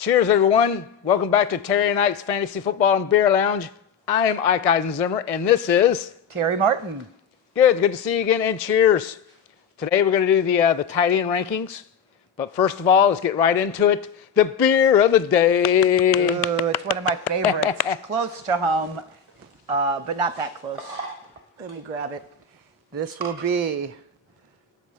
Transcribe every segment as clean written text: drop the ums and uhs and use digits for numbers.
Cheers, everyone. Welcome back to Terry and Ike's Fantasy Football and Beer Lounge. I am Ike Eisenzimmer, and this is Terry Martin. Good to see you again, and cheers. Today we're going to do the tight end rankings, but first of all, let's get right into it. The beer of the day. Ooh, it's one of my favorites. Close to home, but not that close. Let me grab it. This will be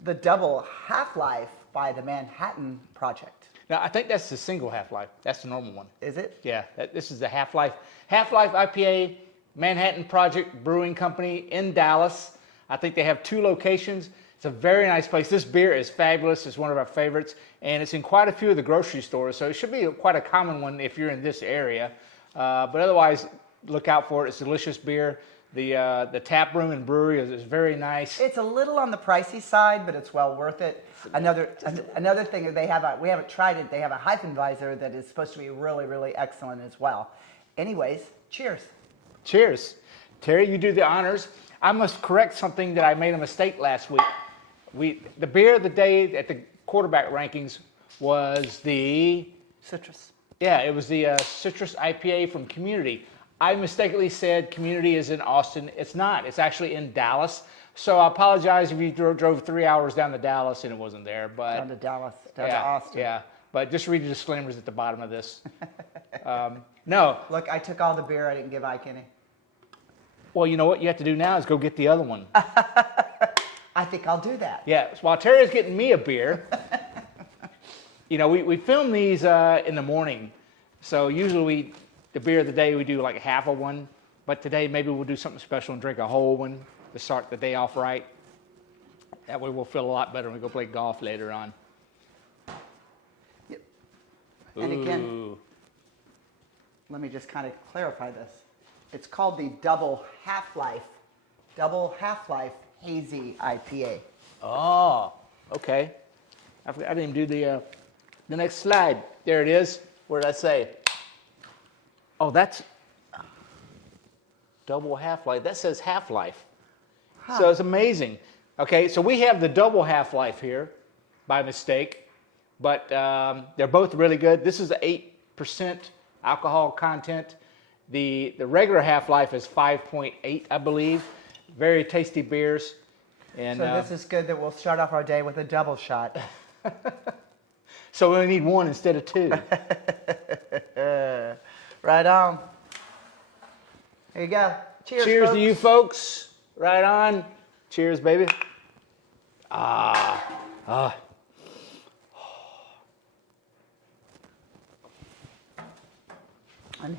the double Half-Life by the Manhattan Project. Now, I think that's the single Half-Life. That's the normal one. Is it? Yeah, this is the Half-Life IPA Manhattan Project Brewing Company in Dallas. I think they have 2 locations. It's a very nice place. This beer is fabulous. It's one of our favorites, and it's in quite a few of the grocery stores, so it should be quite a common one if you're in this area. But otherwise, look out for it. It's delicious beer. The tap room and brewery is very nice. It's a little on the pricey side, but it's well worth it. Another thing is we haven't tried it. They have a Hefeweizen that is supposed to be really, really excellent as well. Anyways, cheers. Cheers. Terry, you do the honors. I must correct something that I made a mistake last week. The beer of the day at the quarterback rankings was the Citrus. Yeah, it was the Citrus IPA from Community. I mistakenly said Community is in Austin. It's not. It's actually in Dallas. So I apologize if you drove 3 hours down to Dallas and it wasn't there. But Down to Austin. Yeah, but just read the disclaimers at the bottom of this. No. Look, I took all the beer. I didn't give Ike any. Well, you know what you have to do now is go get the other one. I think I'll do that. Yeah, so while Terry's getting me a beer, we film these in the morning. So usually the beer of the day, we do like half of one. But today, maybe we'll do something special and drink a whole one to start the day off right. That way we'll feel a lot better when we go play golf later on. Yep. And again, let me just kind of clarify this. It's called the Double Half-Life Hazy IPA. Oh, okay. I didn't even do the next slide. There it is. Where did I say? Oh, that's double Half-Life. That says Half-Life. Huh. So it's amazing. Okay, so we have the double Half-Life here by mistake, but they're both really good. This is 8% alcohol content. The regular Half-Life is 5.8, I believe. Very tasty beers. And so this is good that we'll start off our day with a double shot. So we only need 1 instead of 2. Right on. There you go. Cheers, Cheers folks. to you folks. Right on. Cheers, baby. And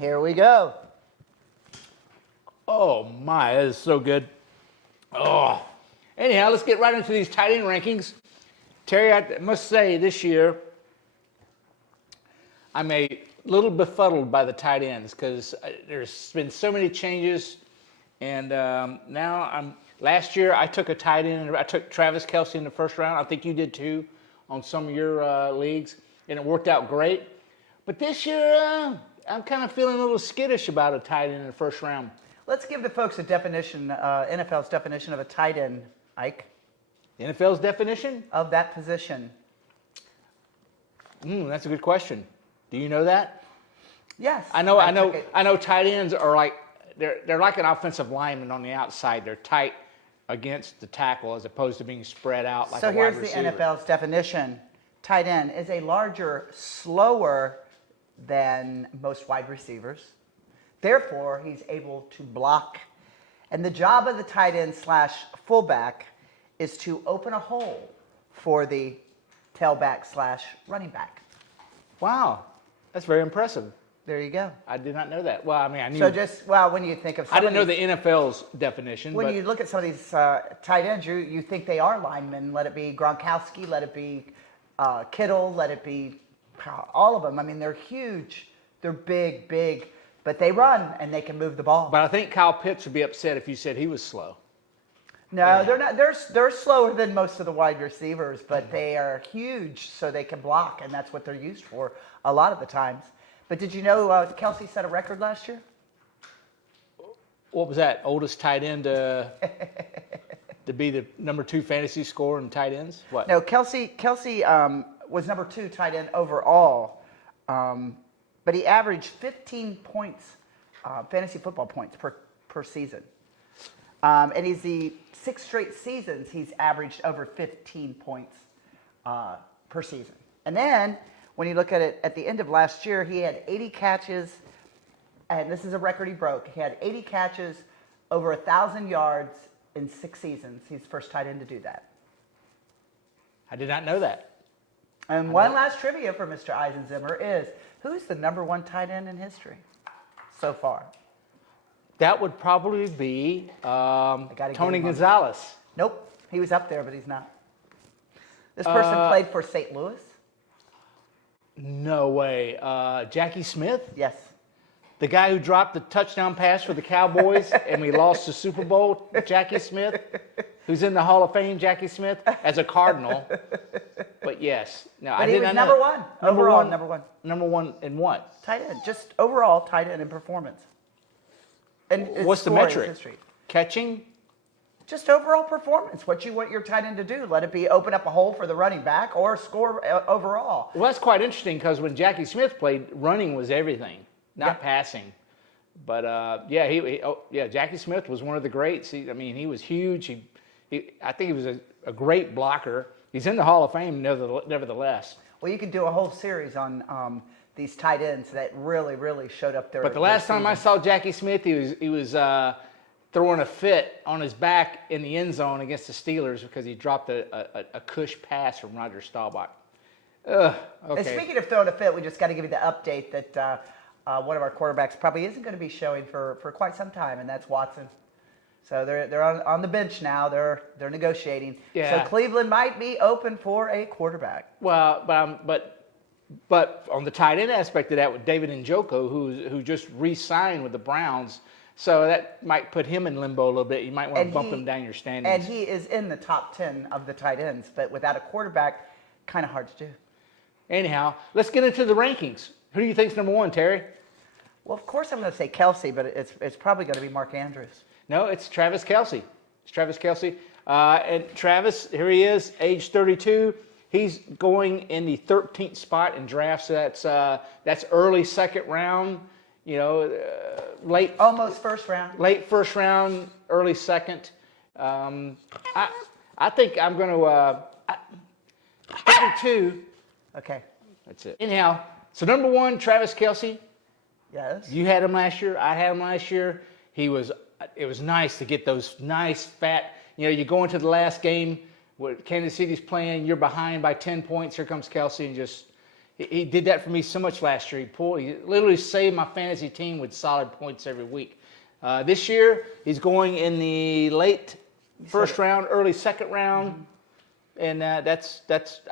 here we go. Oh my, that is so good. Oh. Anyhow, let's get right into these tight end rankings. Terry, I must say this year, I'm a little befuddled by the tight ends because there's been so many changes. And now last year I took a tight end. I took Travis Kelce in the first round. I think you did too on some of your leagues. And it worked out great. But this year, I'm kind of feeling a little skittish about a tight end in the first round. Let's give the folks a definition, NFL's definition of a tight end, Ike. The NFL's definition? Of that position. That's a good question. Do you know that? Yes. I know tight ends are like they're like an offensive lineman on the outside. They're tight against the tackle as opposed to being spread out like a wide receiver. So here's the NFL's definition. Tight end is a larger, slower than most wide receivers. Therefore, he's able to block. And the job of the tight end / fullback is to open a hole for the tailback / running back. Wow, that's very impressive. There you go. I did not know that. Well, I mean, I knew. So when you think of I didn't know the NFL's definition. When you look at some of these tight ends, you think they are linemen. Let it be Gronkowski, let it be Kittle, let it be all of them. I mean, they're huge. They're big, but they run and they can move the ball. But I think Kyle Pitts would be upset if you said he was slow. No, they're not. They're slower than most of the wide receivers, but they are huge, so they can block, and that's what they're used for a lot of the times. But did you know Kelce set a record last year? What was that? Oldest tight end to be the number 2 fantasy scorer in tight ends? What? No, Kelce was number 2 tight end overall But he averaged 15 points, fantasy football points per season. And he's the 6 straight seasons he's averaged over 15 points per season. And then when you look at it at the end of last year, he had 80 catches, and this is a record he broke. He had 80 catches, over 1,000 yards in 6 seasons. He's the first tight end to do that. I did not know that. And one last trivia for Mr. Eisenzimmer is, who's the number 1 tight end in history so far? That would probably be Tony Gonzalez. Nope, he was up there, but he's not. This person played for St. Louis. No way. Jackie Smith? Yes. The guy who dropped the touchdown pass for the Cowboys and we lost the Super Bowl, Jackie Smith, who's in the Hall of Fame, Jackie Smith, as a Cardinal. But yes. No, But I he was number 1. Overall, number 1. Number 1 in what? Tight end. Just overall tight end in performance. And what's the scoring metric? history. Catching? Just overall performance. What you want your tight end to do. Let it be open up a hole for the running back or score overall. Well, that's quite interesting because when Jackie Smith played, running was everything, not passing. But Jackie Smith was one of the greats. He was huge. I think he was a great blocker. He's in the Hall of Fame, nevertheless. Well, you could do a whole series on these tight ends that really, really showed up there. But the last time I saw Jackie Smith, he was throwing a fit on his back in the end zone against the Steelers because he dropped a cush pass from Roger Staubach. Okay. And speaking of throwing a fit, we just got to give you the update that one of our quarterbacks probably isn't going to be showing for quite some time, and that's Watson. So they're on the bench now. They're negotiating. Yeah. So Cleveland might be open for a quarterback. Well, but on the tight end aspect of that, with David Njoku, who just re-signed with the Browns, so that might put him in limbo a little bit. You might want to bump him down your standings. And he is in the top 10 of the tight ends, but without a quarterback, kind of hard to do. Anyhow, let's get into the rankings. Who do you think's number 1, Terry? Well, of course I'm going to say Kelsey, but it's probably going to be Mark Andrews. No, it's Travis Kelce. And Travis, here he is, age 32. He's going in the 13th spot in drafts. So that's early second round. Late. Almost first round. Late first round, early second. I think I'm going to 32. Okay. That's it. Anyhow, so number 1, Travis Kelce. Yes. You had him last year. I had him last year. It was nice to get those nice fat. You go into the last game where Kansas City's playing. You're behind by 10 points. Here comes Kelce and he did that for me so much last year. He literally saved my fantasy team with solid points every week. This year he's going in the late first round, early second round, and that's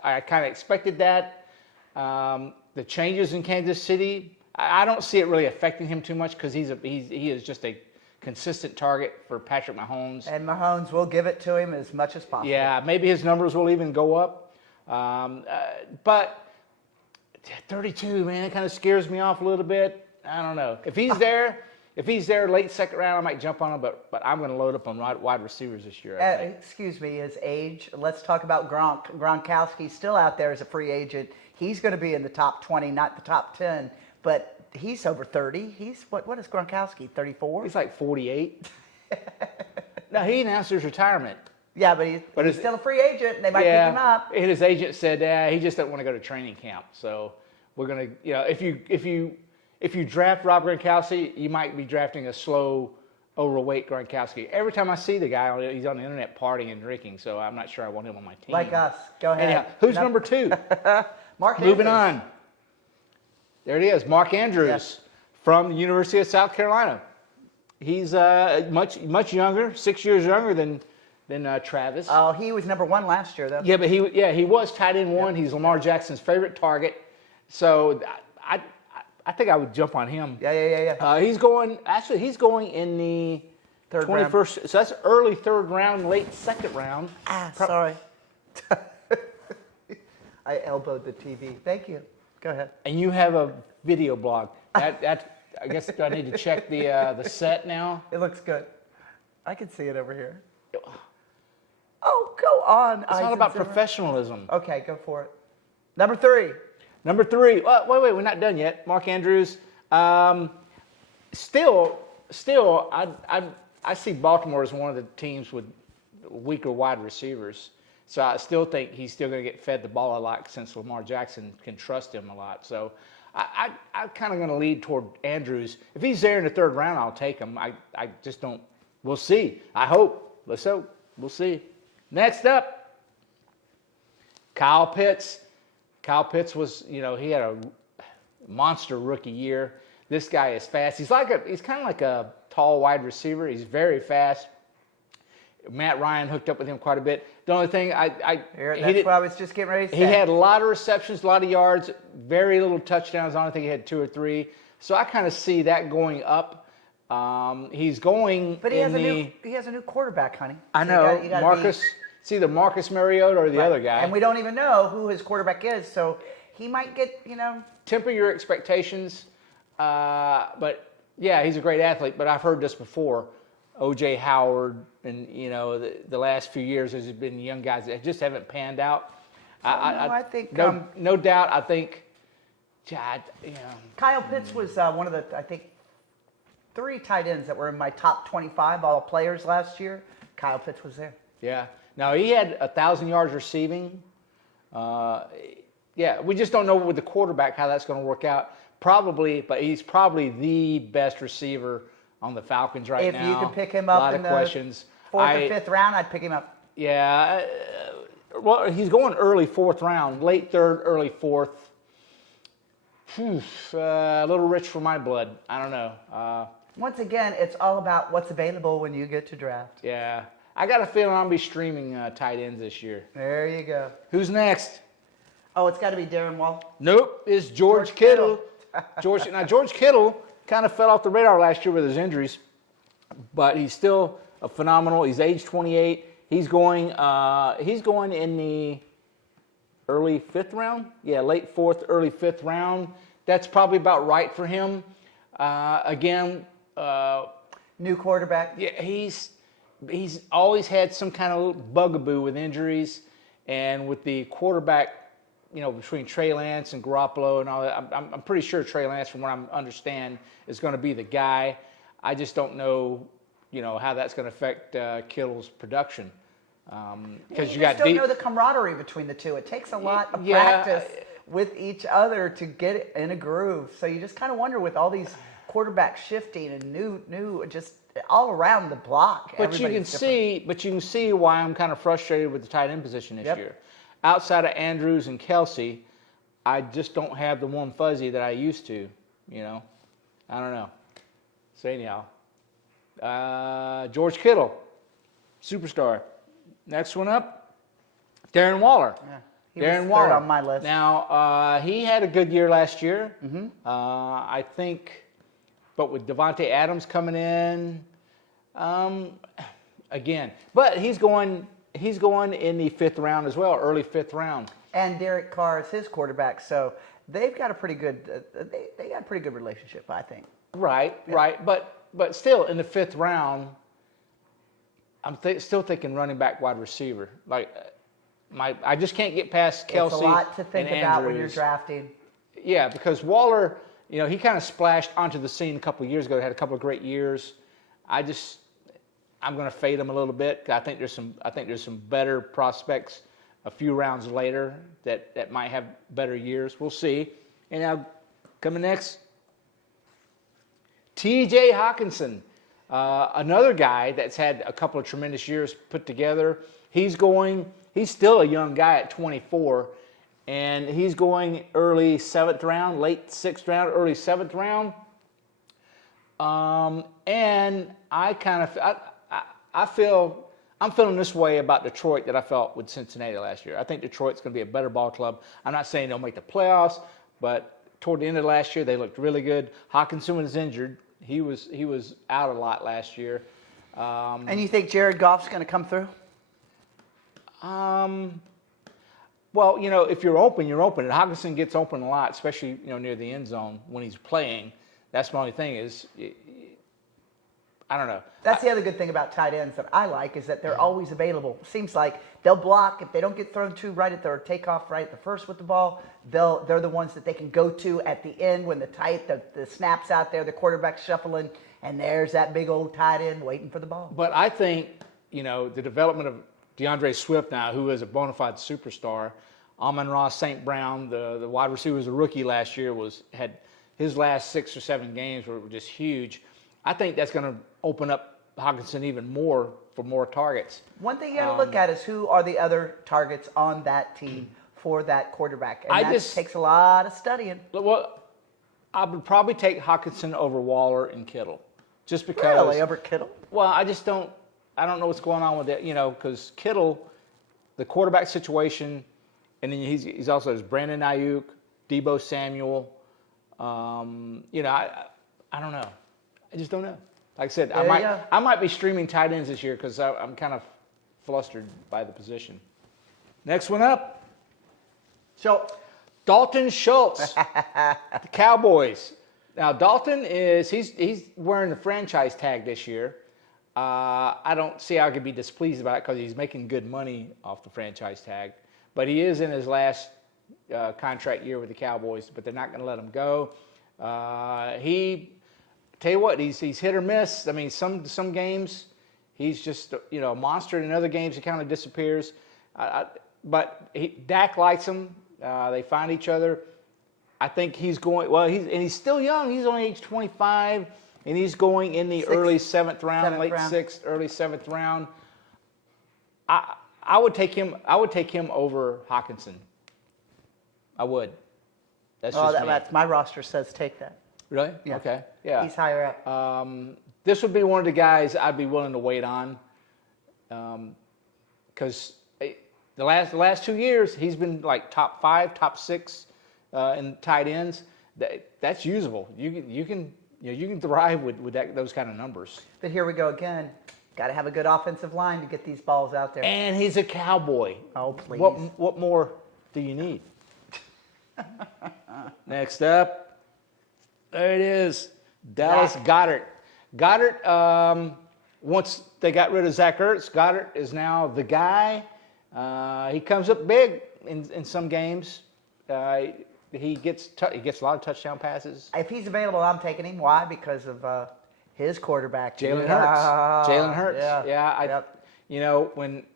I kind of expected that. The changes in Kansas City, I don't see it really affecting him too much because he is just a consistent target for Patrick Mahomes. And Mahomes will give it to him as much as possible. Yeah, maybe his numbers will even go up. But 32, man, it kind of scares me off a little bit. I don't know. If he's there late second round, I might jump on him, but I'm going to load up on wide receivers this year, I think. Excuse me, his age. Let's talk about Gronk. Gronkowski's still out there as a free agent. He's going to be in the top 20, not the top 10, but he's over 30. He's what is Gronkowski, 34? He's like 48. No, he announced his retirement. Yeah, but he's still a free agent. They might pick him up. And his agent said he just doesn't want to go to training camp. So we're gonna, if you draft Rob Gronkowski, you might be drafting a slow, overweight Gronkowski. Every time I see the guy, he's on the internet partying and drinking. So I'm not sure I want him on my team. Like us. Go ahead. Anyhow, who's number 2? Mark Moving Andrews. on. There it is, Mark Andrews from the University of South Carolina. He's much younger, 6 years younger than Travis. Oh, he was number 1 last year, though. Yeah, but he was tight end 1. He's Lamar Jackson's favorite target. So I think I would jump on him. Yeah. He's going in the Third 21st. round. So that's early third round, late second round. Sorry. I elbowed the TV. Thank you. Go ahead. And you have a video blog. I guess do I need to check the set now? It looks good. I can see it over here. Oh, go on. It's all about professionalism. Okay, go for it. Number 3. Number 3. Wait, we're not done yet. Mark Andrews. Still, I see Baltimore as one of the teams with weaker wide receivers. So I still think he's still going to get fed the ball a lot since Lamar Jackson can trust him a lot. So I'm kind of going to lead toward Andrews. If he's there in the 3rd round, I'll take him. I just don't. We'll see. I hope. Let's hope. We'll see. Next up, Kyle Pitts. Kyle Pitts was, he had a monster rookie year. This guy is fast. He's kind of like a tall wide receiver. He's very fast. Matt Ryan hooked up with him quite a bit. The only thing that's what I was just getting ready to say. He had a lot of receptions, a lot of yards, very little touchdowns. I don't think he had 2 or 3. So I kind of see that going up. He's going. But he has a new quarterback, honey. I know. Marcus. It's either Marcus Mariota or the other guy. And we don't even know who his quarterback is, so he might get, Temper your expectations. But yeah, he's a great athlete. But I've heard this before. O.J. Howard and, the last few years there's been young guys that just haven't panned out. I think no doubt. I think, Kyle Pitts was one of the, I think, 3 tight ends that were in my top 25 all players last year. Kyle Pitts was there. Yeah. Now he had 1,000 yards receiving. We just don't know with the quarterback how that's going to work out. Probably, but he's probably the best receiver on the Falcons right now. If you could pick him up in the 4th or 5th round, I'd pick him up. Yeah. Well, he's going early 4th round, late 3rd, early 4th. A little rich for my blood. I don't know. Once again, it's all about what's available when you get to draft. Yeah. I got a feeling I'll be streaming tight ends this year. There you go. Who's next? Oh, it's got to be Darren Waller. Nope, it's George Kittle. George Kittle kind of fell off the radar last year with his injuries, but he's still a phenomenal. He's age 28. He's going in the early 5th round. Yeah, late 4th, early 5th round. That's probably about right for him. New quarterback. Yeah, he's always had some kind of bugaboo with injuries, and with the quarterback, between Trey Lance and Garoppolo and all that, I'm pretty sure Trey Lance, from what I understand, is going to be the guy. I just don't know, how that's going to affect Kittle's production. Because you don't know the camaraderie between the two. It takes a lot of practice with each other to get it in a groove. So you just kind of wonder with all these quarterbacks shifting and new, just all around the block. But you can see why I'm kind of frustrated with the tight end position this year. Outside of Andrews and Kelsey, I just don't have the warm fuzzy that I used to. I don't know. So anyhow, George Kittle, superstar. Next one up, Darren Waller. Yeah, Darren Waller 3rd on my list. Now he had a good year last year. Mm-hmm. I think, but with Devonta Adams coming in, again, but he's going in the 5th round as well, early 5th round. And Derek Carr is his quarterback, so they've got a pretty good they got a pretty good relationship, I think. Right. But still in the 5th round, I'm still thinking running back, wide receiver. I just can't get past Kelsey. It's a lot to think and about Andrews. when you're drafting. Yeah, because Waller, he kind of splashed onto the scene a couple of years ago. Had a couple of great years. I'm going to fade him a little bit. I think there's some better prospects a few rounds later that might have better years. We'll see. And now coming next, T.J. Hockenson, another guy that's had a couple of tremendous years put together. He's still a young guy at 24, and he's going early 7th round, late 6th round, early 7th round. And I'm feeling this way about Detroit that I felt with Cincinnati last year. I think Detroit's going to be a better ball club. I'm not saying they'll make the playoffs, but toward the end of last year, they looked really good. Hockenson was injured. He was out a lot last year. And you think Jared Goff's going to come through? Well, if you're open, you're open. And Hockenson gets open a lot, especially near the end zone when he's playing. That's my only thing is, I don't know. That's the other good thing about tight ends that I like is that they're always available. Seems like they'll block if they don't get thrown to right at their takeoff right at the first with the ball. They're the ones that they can go to at the end when the snap's out there, the quarterback's shuffling, and there's that big old tight end waiting for the ball. But I think, the development of DeAndre Swift now, who is a bona fide superstar, Amon-Ra St. Brown, the wide receiver, was a rookie last year, had his last 6 or 7 games were just huge. I think that's going to open up Hockenson even more for more targets. One thing you got to look at is who are the other targets on that team for that quarterback. And that takes a lot of studying. Well, I would probably take Hockenson over Waller and Kittle. Just because. Really? Over Kittle? Well, I don't know what's going on with it, because Kittle, the quarterback situation, and then he's also there's Brandon Ayuk, Deebo Samuel. I don't know. I just don't know. Like I said, I might be streaming tight ends this year because I'm kind of flustered by the position. Next one up. Dalton Schultz, the Cowboys. Now Dalton he's wearing the franchise tag this year. I don't see how I could be displeased about it because he's making good money off the franchise tag. But he is in his last contract year with the Cowboys, but they're not going to let him go. Tell you what, he's hit or miss. I mean, some games he's just a monster, and in other games he kind of disappears. But Dak likes him. They find each other. I think he's going well. He's still young. He's only age 25, and he's going in the early 7th round, late 6th, early 7th round. I would take him. I would take him over Hockenson. I would. That's just me. That's my roster says take that. Really? Yeah. Okay. Yeah. He's higher up. This would be one of the guys I'd be willing to wait on, because the last 2 years he's been like top 5, top 6 in tight ends. That's usable. You can thrive with those kind of numbers. But here we go again. Got to have a good offensive line to get these balls out there. And he's a Cowboy. Oh, please. What more do you need? Next up, there it is, Dallas Goedert. Goedert, once they got rid of Zach Ertz, Goedert is now the guy. He comes up big in some games. He gets a lot of touchdown passes. If he's available, I'm taking him. Why? Because of his quarterback, Jalen Hurts. Jalen Hurts. Yeah.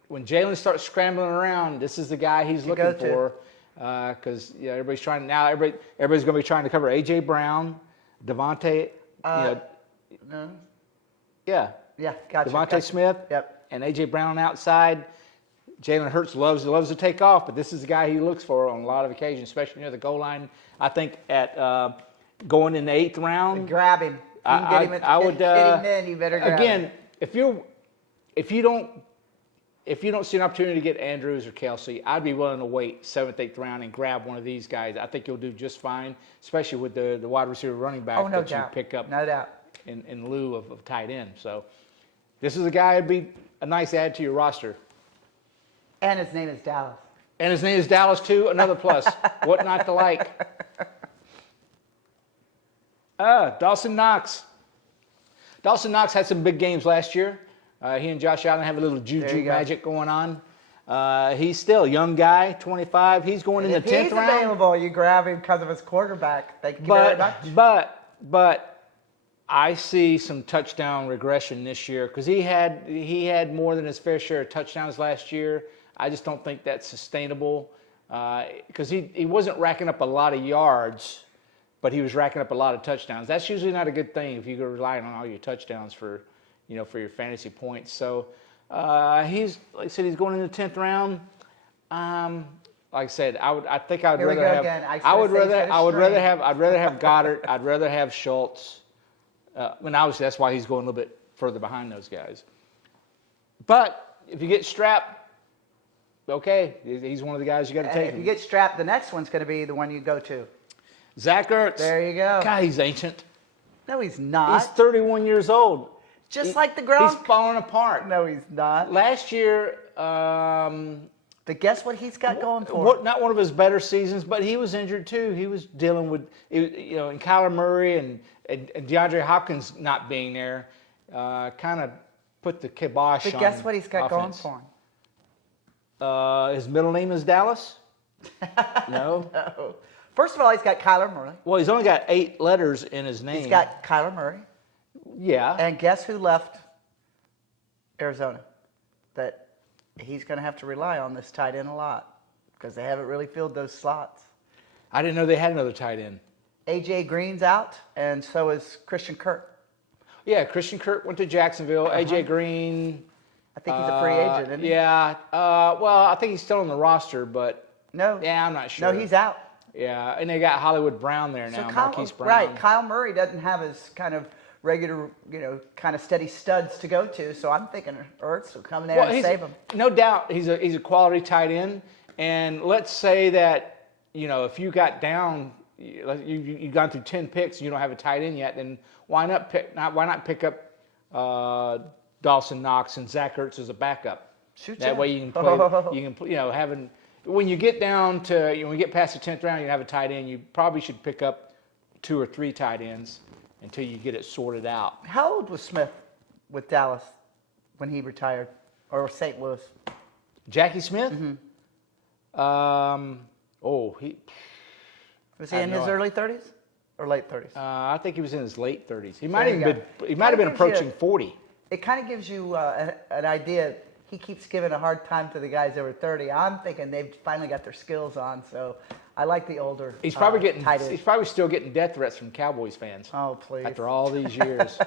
When Jalen starts scrambling around, this is the guy he's looking for. Because everybody's trying now. Everybody's going to be trying to cover A.J. Brown, Devonta. No. Yeah, gotcha. Devonta Smith. Yep. And A.J. Brown on the outside. Jalen Hurts loves to take off, but this is the guy he looks for on a lot of occasions, especially near the goal line. I think at going in the 8th round, grab him. I would. Get him in. You better grab him. If you don't see an opportunity to get Andrews or Kelsey, I'd be willing to wait 7th, 8th round and grab one of these guys. I think you'll do just fine, especially with the wide receiver running back that you pick up. No doubt. In lieu of tight end. So this is a guy that'd be a nice add to your roster. And his name is Dallas. And his name is Dallas too. Another plus. What not to like? Dawson Knox. Dawson Knox had some big games last year. He and Josh Allen have a little juju magic going on. He's still a young guy, 25. He's going in the 10th round. If he's available, you grab him because of his quarterback. Thank you very much. But I see some touchdown regression this year because he had more than his fair share of touchdowns last year. I just don't think that's sustainable because he wasn't racking up a lot of yards, but he was racking up a lot of touchdowns. That's usually not a good thing if you're relying on all your touchdowns for your fantasy points. So he's, like I said, he's going in the 10th round. Like I said, I'd rather have Goddard. I'd rather have Schultz. Obviously that's why he's going a little bit further behind those guys. But if you get strapped, okay, he's one of the guys you got to take. If you get strapped, the next one's going to be the one you go to. Zach Ertz. There you go. God, he's ancient. No, he's not. He's 31 years old. Just like the Gronk. He's falling apart. No, he's not. Last year, but guess what he's got going for him? Not one of his better seasons, but he was injured too. He was dealing with, and Kyler Murray and DeAndre Hopkins not being there. kind of put the kibosh But on guess what he's got offense. going for him? His middle name is Dallas? No. No. First of all, he's got Kyler Murray. Well, he's only got 8 letters in his name. He's got Kyler Murray. Yeah. And guess who left Arizona? That he's going to have to rely on this tight end a lot because they haven't really filled those slots. I didn't know they had another tight end. A.J. Green's out, and so is Christian Kirk. Yeah, Christian Kirk went to Jacksonville. A.J. Green. I think he's a free agent, isn't he? Yeah. Well, I think he's still on the roster, but No. yeah, I'm not sure. No, he's out. Yeah, and they got Hollywood Brown there now, Marquise Brown. Right, Kyle Murray doesn't have his kind of regular, kind of steady studs to go to, so I'm thinking Ertz will come there and save him. No doubt he's a quality tight end, and let's say that, if you got down, you've gone through 10 picks and you don't have a tight end yet, then why not pick up Dawson Knox and Zach Ertz as a backup? Shoot that ya. way you can play, when you get down to, when you get past the 10th round, you have a tight end, you probably should pick up 2 or 3 tight ends until you get it sorted out. How old was Smith with Dallas when he retired, or St. Louis? Jackie Smith? Mm-hmm. He Was he in his early 30s or late 30s? I think he was in his late 30s. He There might you have go. been Kinda gives you approaching 40. It kind of gives you an idea. He keeps giving a hard time to the guys over 30. I'm thinking they've finally got their skills on, so I like the older. He's probably tight end. he's probably still getting death threats from Cowboys fans. Oh, please. After all these years.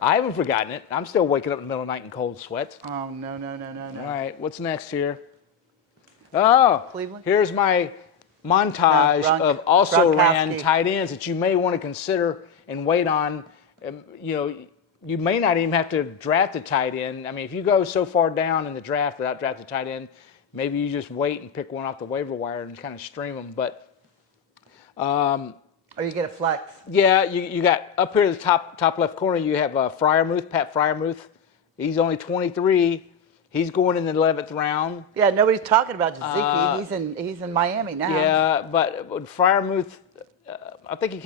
I haven't forgotten it. I'm still waking up in the middle of the night in cold sweats. Oh, no. All right, what's next here? Oh, Cleveland? Here's my montage No, of also ran Gronkowski. tight ends that you may want to consider and wait on. You may not even have to draft a tight end. I mean, if you go so far down in the draft without drafting a tight end, maybe you just wait and pick one off the waiver wire and kind of stream them. But Or you get a flex. yeah, you got up here in the top left corner, you have Pat Fryermuth. He's only 23. He's going in the 11th round. Yeah, nobody's talking about Gesicki. He's in Miami now. Yeah, but Fryermuth, I think he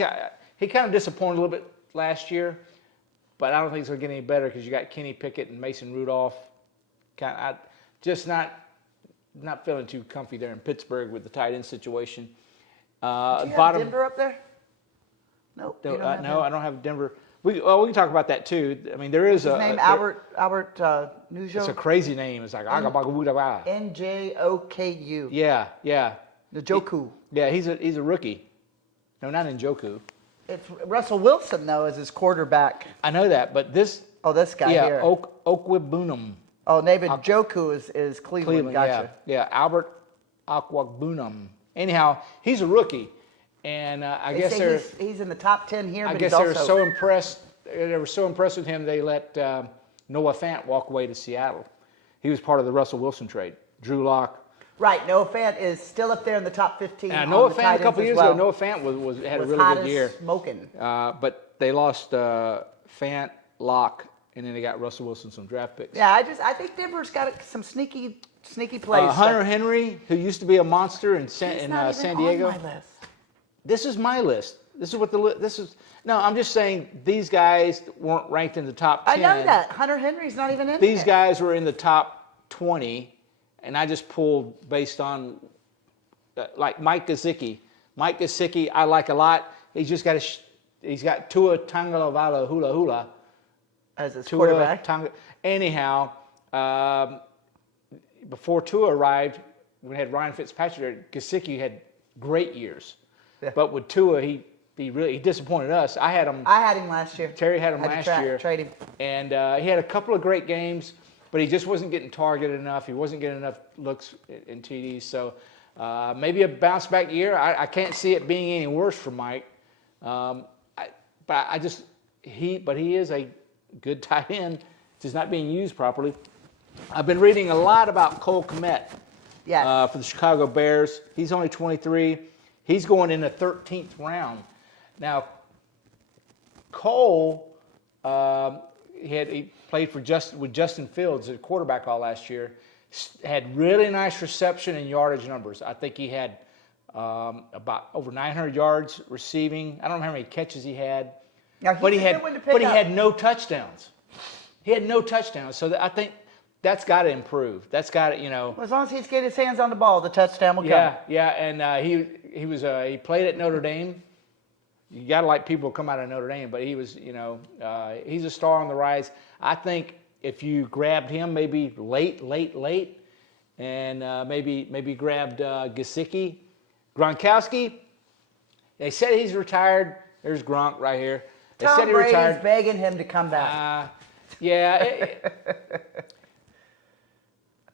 kind of disappointed a little bit last year, but I don't think it's going to get any better because you got Kenny Pickett and Mason Rudolph. Just not feeling too comfy there in Pittsburgh with the tight end situation. Do you have Denver up there? Nope. No, I don't have Denver. We can talk about that too. I mean, there is His name Albert Nujo. It's a crazy name. It's like Agabagabudaba. Njoku. Yeah. Njoku. Yeah, he's a rookie. No, not Njoku. It's Russell Wilson though as his quarterback. I know that, but this. Oh, this guy yeah, here. Okwibunum. Oh, David Njoku is Cleveland. Gotcha. Yeah, Albert Okwibunum. Anyhow, he's a rookie, and I guess he's in the top 10 here. I But guess he's they were also, so impressed. They were so impressed with him. They let Noah Fant walk away to Seattle. He was part of the Russell Wilson trade. Drew Lock. Right, Noah Fant is still up there in the top 15. And Noah Fant a couple years ago, Noah Fant had a really hot good as year. Smoking. But they lost Fant, Lock, and then they got Russell Wilson some draft picks. Yeah, I think Denver's got some sneaky plays. Hunter Henry, who used to be a monster in San Diego. On my list. This is my list. This is what this is. No, I'm just saying these guys weren't ranked in the top 10. I know that. Hunter Henry's not even in These there. guys were in the top 20, and I just pulled based on like Mike Gesicki. Mike Gesicki, I like a lot. He's got Tua Tagovailoa Hula as his quarterback. Anyhow, before Tua arrived, we had Ryan Fitzpatrick. Gesicki had great years, but with Tua, he disappointed us. I had him last year. Terry had him last year. Trade him. And he had a couple of great games, but he just wasn't getting targeted enough. He wasn't getting enough looks in TDs. So maybe a bounce back year. I can't see it being any worse for Mike. But he is a good tight end, just not being used properly. I've been reading a lot about Cole Kmet for the Chicago Bears. He's only 23. He's going in the 13th round. Now, Cole, he played with Justin Fields as a quarterback all last year. Had really nice reception and yardage numbers. I think he had about over 900 yards receiving. I don't know how many catches he had. Now, But he had no touchdowns. He had no touchdowns, so I think that's got to improve. That's got to, Well, as long as he's getting his hands on the ball, the touchdown will come. Yeah, and he played at Notre Dame. You got to like people who come out of Notre Dame, but he was, he's a star on the rise. I think if you grabbed him maybe late, and maybe grabbed Gesicki, Gronkowski. They said he's retired. There's Gronk right here. They Tom said he Brady's retired. begging him to come back.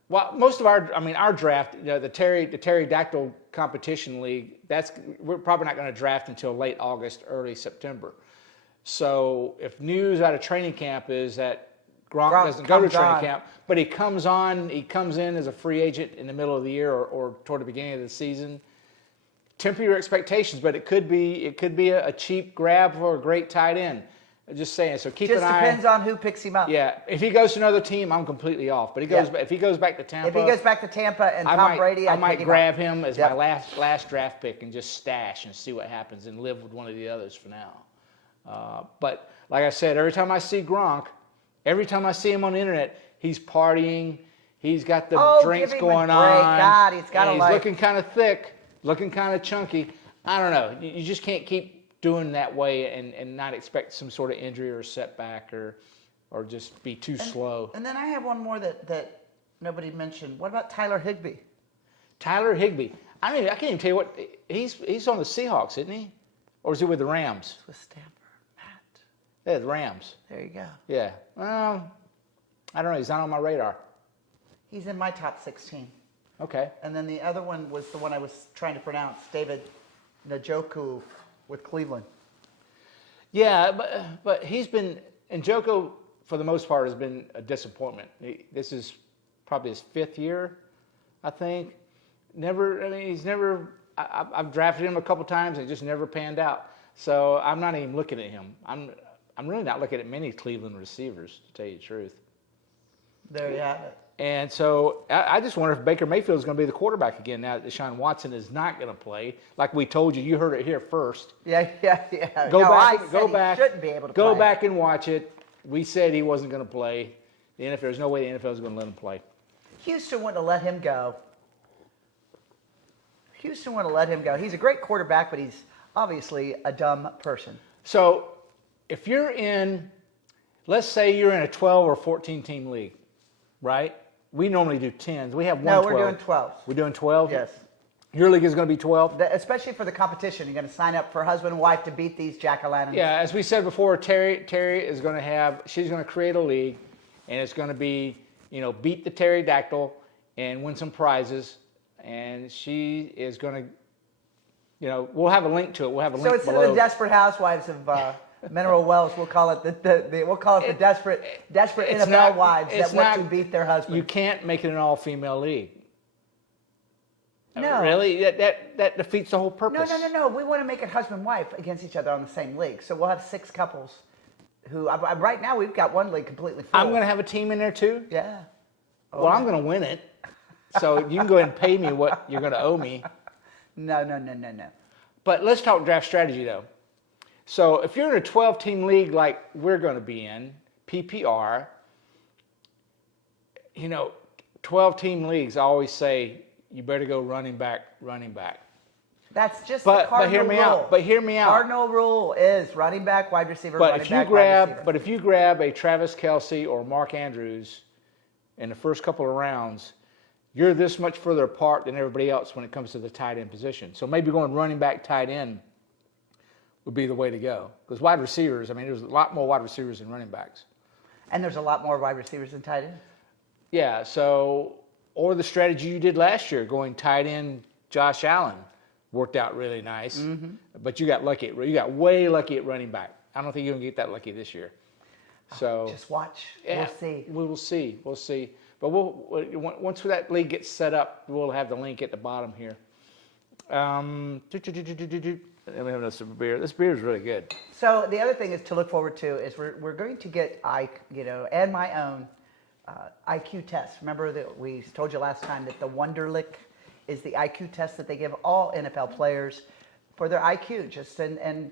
Well, most of our draft, the pterodactyl competition league, we're probably not going to draft until late August, early September. So if news out of training camp is that Gronk doesn't go to training camp, but he comes in as a free agent in the middle of the year or toward the beginning of the season. Temper your expectations, but it could be a cheap grab for a great tight end. I'm just saying. So keep an eye. Just depends on who picks him up. Yeah, if he goes to another team, I'm completely off. But if he goes back to Tampa, if he goes back to Tampa and Tom Brady, I might grab him as my Yep. last draft pick and just stash and see what happens and live with one of the others for now. But like I said, every time I see Gronk, every time I see him on the internet, he's partying. He's got the drinks going on. God, he's got a he's life. looking kind of thick, looking kind of chunky. I don't know. You just can't keep doing that way and not expect some sort of injury or setback or just be too slow. And then I have one more that nobody mentioned. What about Tyler Higbee? Tyler Higbee. I can't even tell you what he's on the Seahawks, isn't he? Or is he with the Rams? With Stamper, Matt. Yeah, the Rams. There you go. Yeah. Well, I don't know. He's not on my radar. He's in my top 16. Okay. And then the other one was the one I was trying to pronounce, David Njoku with Cleveland. Yeah, but Njoku for the most part has been a disappointment. This is probably his 5th year, I think. I've drafted him a couple times and just never panned out. So I'm not even looking at him. I'm really not looking at many Cleveland receivers, to tell you the truth. There you have it. And so I just wonder if Baker Mayfield is going to be the quarterback again now that Deshaun Watson is not going to play. Like we told you, you heard it here first. Yeah. Go back. He shouldn't be able to go play. back and watch it. We said he wasn't going to play. There's no way the NFL is going to let him play. Houston wouldn't have let him go. He's a great quarterback, but he's obviously a dumb person. So if you're let's say you're in a 12 or 14 team league, right? We normally do 10s. We have one 12. No, we're doing 12. We're doing 12? Yes. Your league is going to be 12? Especially for the competition. You're going to sign up for husband and wife to beat these jack-o'-lanterns. Yeah, as we said before, Terry is going to she's going to create a league, and it's going to be, beat the pterodactyl and win some prizes. And she is going to, we'll have a link to it. We'll have a link below. So instead of the Desperate Housewives of Mineral Wells, we'll call it the desperate NFL wives that want to beat their husband. You can't make it an all-female league. No. Really? That defeats the whole purpose. No. We want to make it husband-wife against each other on the same league. So we'll have 6 couples who, right now, we've got one league completely full. I'm going to have a team in there, too? Yeah. Well, I'm going to win it. So you can go ahead and pay me what you're going to owe me. No. But let's talk draft strategy, though. So if you're in a 12-team league like we're going to be in, PPR, 12-team leagues, I always say you better go running back. That's just the cardinal rule. But hear me out. Cardinal rule is running back, wide receiver, running back, wide receiver. But if you grab a Travis Kelce or Mark Andrews in the first couple of rounds, you're this much further apart than everybody else when it comes to the tight end position. So maybe going running back, tight end would be the way to go. Because wide receivers, there's a lot more wide receivers than running backs. And there's a lot more wide receivers than tight ends. Yeah, or the strategy you did last year, going tight end Josh Allen, worked out really nice. Mm-hmm. But you got way lucky at running back. I don't think you're going to get that lucky this year. So just watch. Yeah, we'll see. We'll see. But once that league gets set up, we'll have the link at the bottom here. Let me have some beer. This beer is really good. So the other thing is to look forward to is we're going to get and my own IQ test. Remember that we told you last time that the Wonderlic is the IQ test that they give all NFL players for their IQ, just and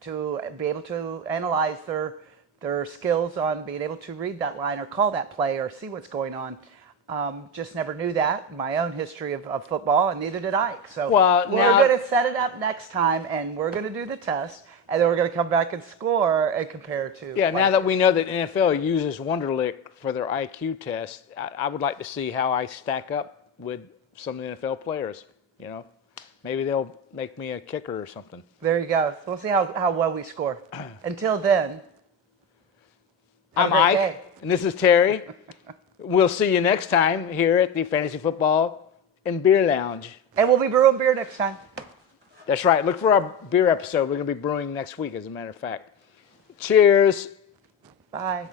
to be able to analyze their their skills on being able to read that line or call that play or see what's going on. Just never knew that in my own history of football, and neither did Ike. So Well, we're now- going to set it up next time, and we're going to do the test, and then we're going to come back and score and compare to. Yeah, now that we know that NFL uses Wonderlic for their IQ test, I would like to see how I stack up with some of the NFL players. You know, maybe they'll make me a kicker or something. There you go. So we'll see how well we score. Until then, have I'm a great Ike, day. and this is Terry. We'll see you next time here at the Fantasy Football and Beer Lounge. And we'll be brewing beer next time. That's right. Look for our beer episode. We're going to be brewing next week, as a matter of fact. Cheers. Bye.